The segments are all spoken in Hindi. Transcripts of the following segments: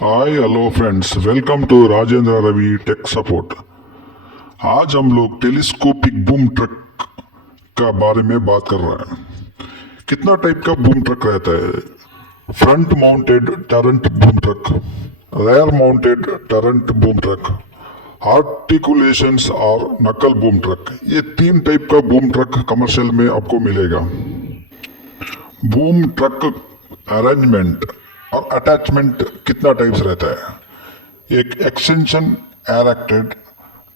Hi hello friends, welcome to Rajendra Ravi tech support. आज हम लोग टेलीस्कोपिक बूम ट्रक का बारे में बात कर रहे हैं। कितना टाइप का बूम ट्रक रहता है? Front mounted turret boom truck, rear mounted turret boom truck, articulations और नकल बूम ट्रक। ये तीन टाइप का बूम ट्रक कमर्शियल में आपको मिलेगा। बूम ट्रक अरेंजमेंट और अटैचमेंट कितना टाइप्स रहता है? एक एक्सटेंशन एरेक्टेड,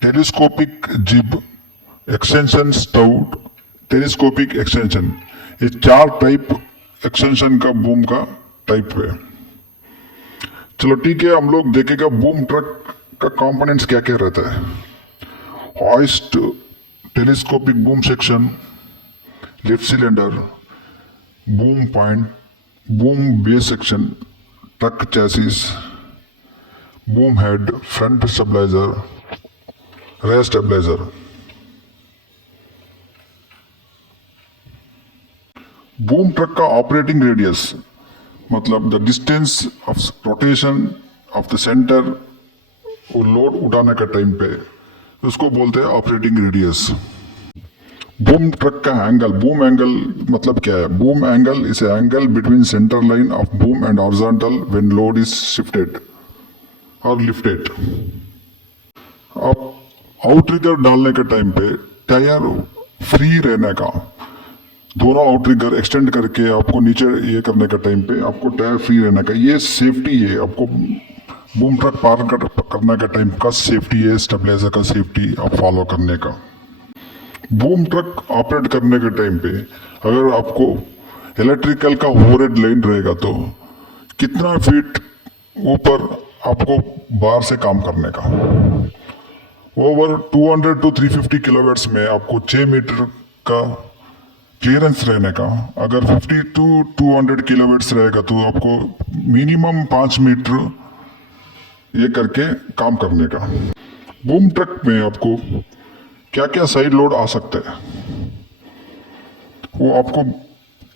टेलीस्कोपिक जिब, एक्सटेंशन स्टाउट, टेलीस्कोपिक एक्सटेंशन। ये चार टाइप एक्सटेंशन का बूम का टाइप है। चलो ठीक है, हम लोग देखेगा बूम ट्रक का कंपोनेंट्स क्या क्या रहता है। Hoist, telescopic boom section, lift cylinder, boom point, boom base section, truck chassis, boom head, front stabiliser, rear stabiliser. Boom truck का ऑपरेटिंग रेडियस मतलब the distance of rotation of the centre, वो लोड उठाने का टाइम पे उसको बोलते हैं ऑपरेटिंग रेडियस। बूम ट्रक का एंगल, बूम एंगल मतलब क्या है? Boom angle is angle between centre line of boom and horizontal when load is shifted और लिफ्टेड। आप आउटरिगर डालने के टाइम पे टायर फ्री रहने का, दोनों आउटरिगर एक्सटेंड करके आपको नीचे ये करने का टाइम पे आपको टायर फ्री रहने का, ये सेफ्टी है। आपको बूम ट्रक पार करने का टाइम का सेफ्टी है, स्टेबलाइजर का सेफ्टी आप फॉलो करने का। बूम ट्रक ऑपरेट करने के टाइम पे अगर आपको इलेक्ट्रिकल का ओवरहेड लाइन रहेगा तो कितना फीट ऊपर आपको बार से काम करने का? ओवर 200 टू 350 किलोवाट्स में आपको 6 मीटर का क्लियरेंस रहने का। अगर 50 टू 200 किलोवाट्स रहेगा तो आपको मिनिमम 5 मीटर ये करके काम करने का। बूम ट्रक में आपको क्या क्या साइड लोड आ सकता है? वो आपको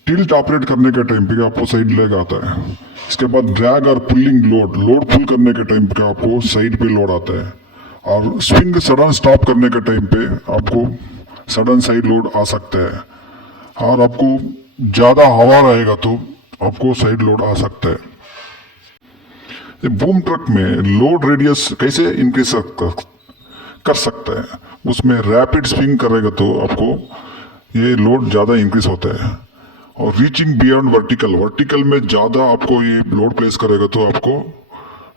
टिल्ट ऑपरेट करने के टाइम पे आपको साइड लेग आता है। इसके बाद ड्रैग और पुलिंग लोड, लोड पुल करने के टाइम पे आपको साइड पे लोड आता है। और स्विंग सडन स्टॉप करने के टाइम पे आपको सडन साइड लोड आ सकता है। और आपको ज्यादा हवा रहेगा तो आपको साइड लोड आ सकता है। बूम ट्रक में लोड रेडियस कैसे इंक्रीज कर सकता है? उसमें रैपिड स्विंग करेगा तो आपको ये लोड ज़्यादा इंक्रीज होता है। और रीचिंग बियॉन्ड वर्टिकल, वर्टिकल में ज़्यादा आपको ये लोड प्लेस करेगा तो आपको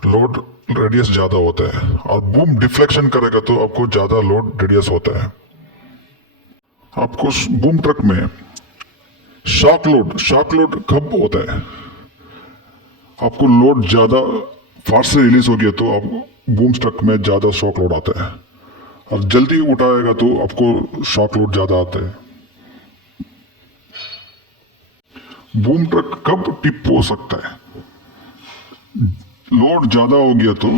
लोड रेडियस ज़्यादा होता है। और बूम डिफ्लेक्शन करेगा तो आपको ज़्यादा लोड रेडियस होता है। आपको बूम ट्रक में शॉक लोड कब होता है? आपको लोड ज़्यादा फास्ट से रिलीज हो गया तो आप बूम ट्रक में ज़्यादा शॉक लोड आता है। और जल्दी उठाएगा तो आपको शॉक लोड ज्यादा आता है। बूम ट्रक कब टिप हो सकता है? लोड ज्यादा हो गया तो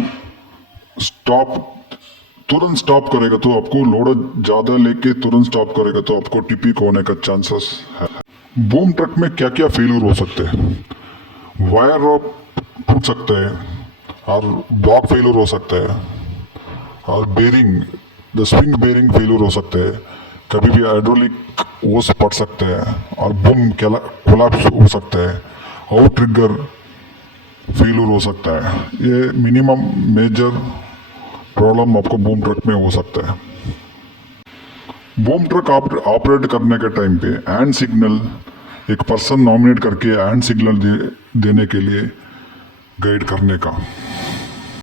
तुरंत स्टॉप करेगा तो आपको लोड ज्यादा लेके तुरंत स्टॉप करेगा तो आपको टिपिक होने का चांसेस है। बूम ट्रक में क्या क्या फेलियर हो सकते हैं? वायर रोप टूट सकता है और ब्लॉक फेलियर हो सकता है। और bearing, the swing bearing failure हो सकते हैं। कभी भी हाइड्रोलिक ओस पड़ सकते हैं और बूम कोलैप्स हो सकता है। आउट ट्रिगर फेलियर हो सकता है। ये मिनिमम मेजर प्रॉब्लम आपको बूम ट्रक में हो सकता है। बूम ट्रक ऑपरेट करने के टाइम पे हैंड सिग्नल, एक पर्सन नॉमिनेट करके हैंड सिग्नल देने के लिए गाइड करने का।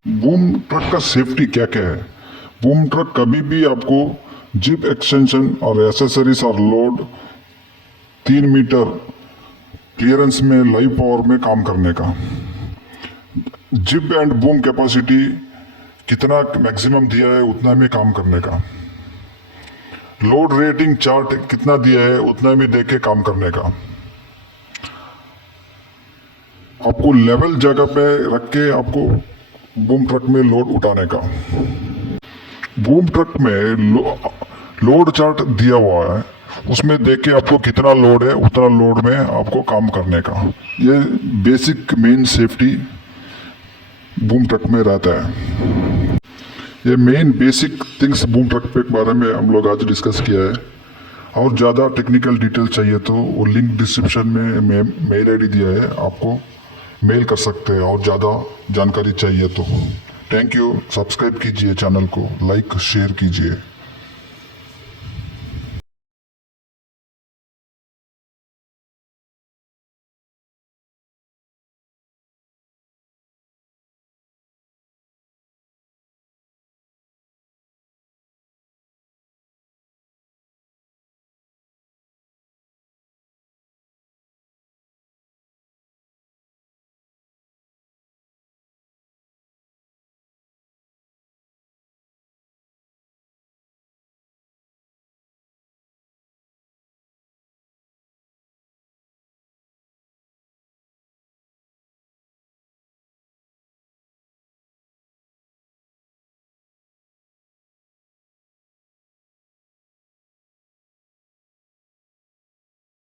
बूम ट्रक का सेफ्टी क्या क्या है? बूम ट्रक कभी भी आपको जिप एक्सटेंशन और एसेसरीज और लोड 3 मीटर क्लियरेंस में लाइव पावर में काम करने का। जिप एंड बूम कैपेसिटी कितना मैक्सिमम दिया है उतना में काम करने का। लोड रेटिंग चार्ट कितना दिया है उतना में देके काम करने का। आपको लेवल जगह पे रख के आपको बूम ट्रक में लोड उठाने का। बूम ट्रक में लोड चार्ट दिया हुआ है, उसमें देख के आपको कितना लोड है उतना लोड में आपको काम करने का। ये basic main safety boom truck में रहता है। ये main basic things boom truck के बारे में हम लोग आज डिस्कस किया है। और ज़्यादा टेक्निकल डिटेल चाहिए तो वो लिंक डिस्क्रिप्शन में मेल आईडी दिया है, आपको मेल कर सकते हैं और ज़्यादा जानकारी चाहिए तो। Thank you. सब्सक्राइब कीजिए चैनल को, लाइक शेयर कीजिए।